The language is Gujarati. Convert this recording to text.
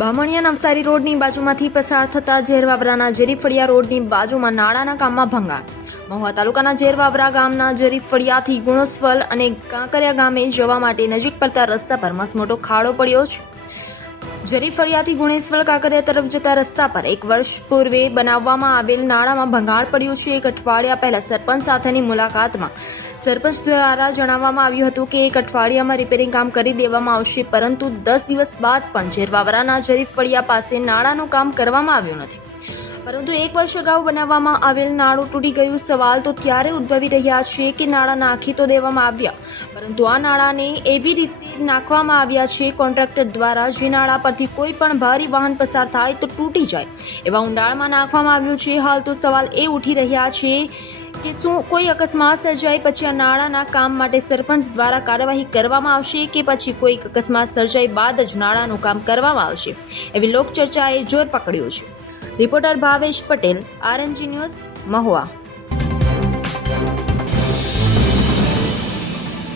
બામણિયા નવસારી રોડની બાજુમાંથી પસાર થતા ઝેરવાવરાના ઝેરીફળિયા રોડની બાજુમાં નાળાના કામમાં ભંગાર. મહુવા તાલુકાના ઝેરવાવરા ગામના ઝેરીફળિયાથી ગુણોસવલ અને કાંકરિયા ગામે જવા માટે નજીક પડતા રસ્તા પર મસમોટો ખાડો પડ્યો છે. ઝેરીફળિયાથી ગુણેશ્વર કાંકરિયા તરફ જતા રસ્તા પર 1 વર્ષ પૂર્વે બનાવવામાં આવેલ નાળામાં ભંગાર પડ્યું છે. 1 અઠવાડિયા પહેલા સરપંચ સાથેની મુલાકાતમાં સરપંચ દ્વારા જણાવવામાં આવ્યું હતું કે 1 અઠવાડિયામાં રિપેરિંગ કામ કરી દેવામાં આવશે, પરંતુ 10 દિવસ બાદ પણ ઝેરવાવરાના ઝેરીફળિયા પાસે નાળાનું કામ કરવામાં આવ્યું નથી. પરંતુ 1 વર્ષ અગાઉ બનાવવામાં આવેલ નાળું તૂટી ગયું. સવાલ તો ત્યારે ઉદ્ભવી રહ્યા છે કે નાળા નાખી તો દેવામાં આવ્યા, પરંતુ આ નાળાને એવી રીતે નાખવામાં આવ્યા છે કોન્ટ્રાક્ટર દ્વારા જે નાળા પરથી કોઈ પણ ભારે વાહન પસાર થાય તો તૂટી જાય એવા ઊંડાણમાં નાખવામાં આવ્યું છે. હાલ તો સવાલ એ ઉઠી રહ્યા છે કે શું કોઈ અકસ્માત સર્જાય પછી આ નાળાના કામ માટે સરપંચ દ્વારા કાર્યવાહી કરવામાં આવશે કે પછી કોઈ અકસ્માત સર્જાય બાદ જ નાળાનું કામ કરવામાં આવશે, એવી લોકચર્ચાએ જોર પકડ્યું છે. Reporter Bhavesh Patel, RMG news, Mahuva.